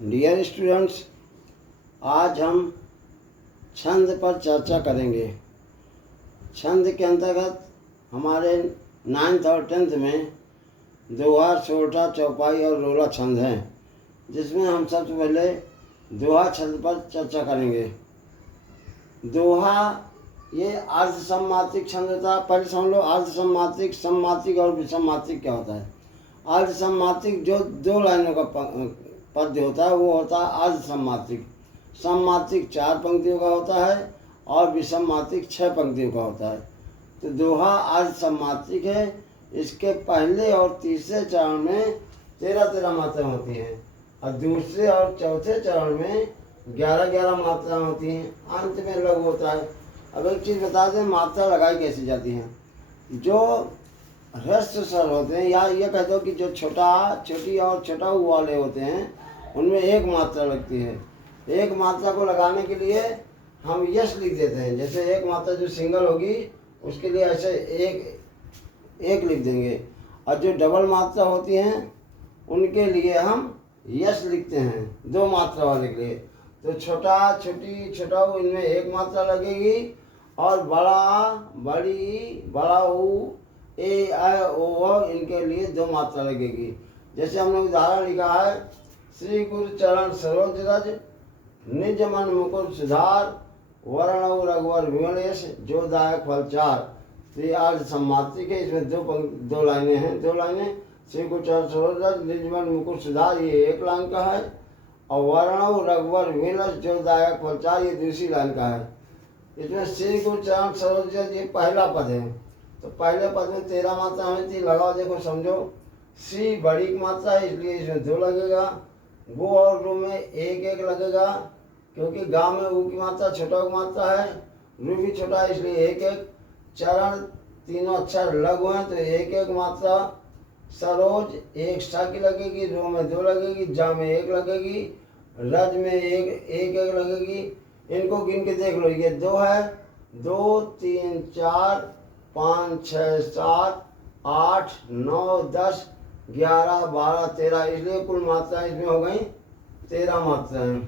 Dear students, आज हम छंद पर चर्चा करेंगे। छंद के अंतर्गत हमारे 9th और 10th में दोहा, सोरठा, चौपाई और रोला छंद हैं, जिसमें हम सबसे पहले दोहा छंद पर चर्चा करेंगे। दोहा ये अर्ध सम्मात्रिक छंद होता है। पहले समझ लो अर्ध सम्मात्रिक, सम्मात्रिक और विसम्मात्रिक क्या होता है। अर्ध सम्मात्रिक जो 2 लाइनों का पद्य होता है वो होता है अर्ध सम्मात्रिक। सम्मात्रिक 4 पंक्तियों का होता है और विसम्मात्रिक 6 पंक्तियों का होता है। तो दोहा अर्ध सम्मात्रिक है। इसके पहले और तीसरे चरण में 13 मात्राएं होती हैं और दूसरे और चौथे चरण में 11 मात्राएं होती हैं। अंत में लघु होता है। अब एक चीज़ बता दें, मात्रा लगाई कैसे जाती हैं। जो ह्रस्व स्वर होते हैं, या ये कह दो कि जो छोटी और छोटा ऊ वाले होते हैं, उनमें एक मात्रा लगती है। एक मात्रा को लगाने के लिए हम यश लिख देते हैं। जैसे एक मात्रा जो सिंगल होगी उसके लिए ऐसे एक लिख देंगे, और जो डबल मात्रा होती हैं उनके लिए हम यश लिखते हैं 2 मात्रा वाले के लिए। तो छोटा, छोटी, छोटा ऊ इनमें एक मात्रा लगेगी, और बड़ा, बड़ी, बड़ा ऊ, ए, आ, ओ इनके लिए 2 मात्रा लगेगी। जैसे हमने उदाहरण लिखा है, श्री गुरु चरण सरोज रज, निज मन मुकुर सुधार, वर्ण रघुवर विमलेश, जो दायक फल 4। तो ये अर्ध सम्मात्रिक है। इसमें 2 लाइनें हैं। 2 लाइनें, श्री गुरु चरण सरोज रज, निज मन मुकुर सुधार, ये 1 लाइन का है, और वर्ण रघुवर विमलेश, जो दायक फल 4, ये दूसरी लाइन का है। इसमें श्री गुरु चरण सरोज रज ये पहला पद है। तो पहले पद में 13 मात्रा हुई थी। लगाओ, देखो, समझो। सी बड़ी मात्रा है, इसलिए इसमें 2 लगेगा। गो और रू में 1 लगेगा, क्योंकि गा में ऊ की मात्रा छोटा की मात्रा है, रू भी छोटा है, इसलिए 1। चरण तीनों अक्षर लघु हैं, तो 1 मात्रा। सरोज 1 सा की लगेगी, रो में 2 लगेगी, जा में 1 लगेगी, रज में 1 लगेगी। इनको गिन के देख लो, ये 2 है, 2, 3, 4, 5, 6, 7, 8, 9, 10, 11, 12, 13, इसलिए कुल मात्राएं इसमें हो गई 13 मात्राएं।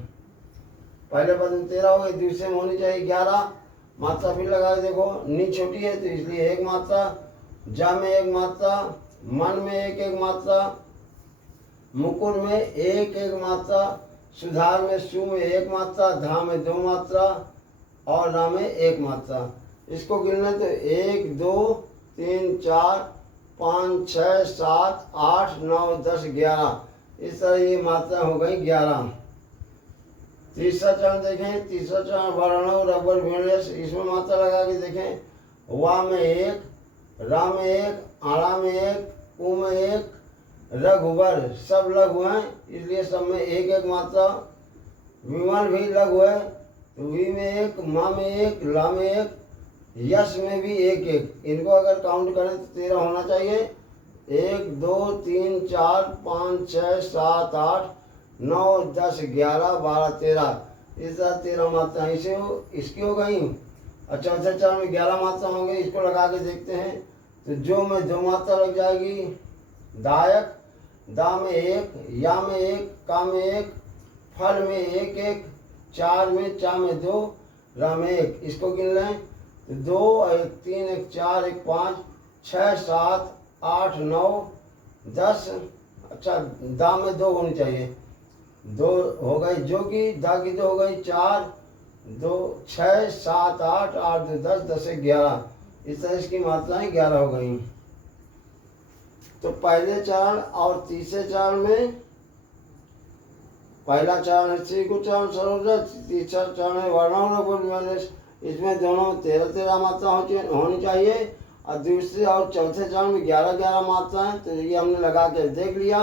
पहले पद में 13 हो गई, दूसरे में होनी चाहिए 11 मात्रा। फिर लगा के देखो, नी छोटी है तो इसलिए 1 मात्रा, जा में 1 मात्रा, मन में 1 मात्रा, मुकुर में 1 मात्रा, सुधार में सु में 1 मात्रा, धा में 2 मात्रा, और रा में 1 मात्रा। इसको गिनना तो 1, 2, 3, 4, 5, 6, 7, 8, 9, 10, 11, इस तरह ये मात्रा हो गई 11। तीसरा चरण देखें। तीसरा चरण वर्ण रबर विमलेश, इसमें मात्रा लगा के देखें। वा में 1, रा में 1, आड़ा में 1, ऊ में 1, रघुवर सब लघु हैं, इसलिए सब में 1 मात्रा। विमल भी लघु है, तो वी में 1, मा में 1, ला में 1, यश में भी 1। इनको अगर काउंट करें तो 13 होना चाहिए। 1, 2, 3, 4, 5, 6, 7, 8, 9, 10, 11, 12, 13, इस तरह 13 मात्रा इसकी हो गई। और चौथे चरण में 11 मात्रा होंगे। इसको लगा के देखते हैं, तो जो में 2 मात्रा लग जाएगी। दायक, दा में 1, या में 1, का में 1, फल में 1, 4 में, चा में 2, रा में 1। इसको गिन लें तो 2, 1, 3, 1, 4, 1, 5, 6, 7, 8, 9, 10। अच्छा, दा में 2 होनी चाहिए, 2 हो गई, जो कि दा की 2 हो गई 4, 2, 6, 7, 8, 8, 2, 10, 10, 1, 11। इस तरह इसकी मात्राएं 11 हो गई। तो पहले चरण और तीसरे चरण में, पहला चरण है श्री गुरु चरण सरोज, तीसरा चरण है वर्ण, इसमें दोनों 13 मात्रा होनी चाहिए, और दूसरे और चौथे चरण में 11 मात्राएं। तो ये हमने लगा के देख लिया।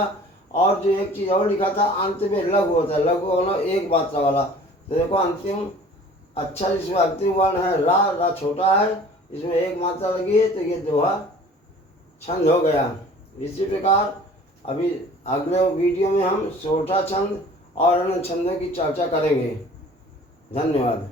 और जो एक चीज़ और लिखा था, अंत में लघु होता है, लघु होना 1 मात्रा वाला। तो देखो, अंतिम अक्षर इसमें अंतिम वर्ण है रा छोटा है, इसमें 1 मात्रा लगी है, तो ये दोहा छंद हो गया। इसी प्रकार अभी अगले वीडियो में हम सोरठा छंद और अन्य छंदों की चर्चा करेंगे। धन्यवाद।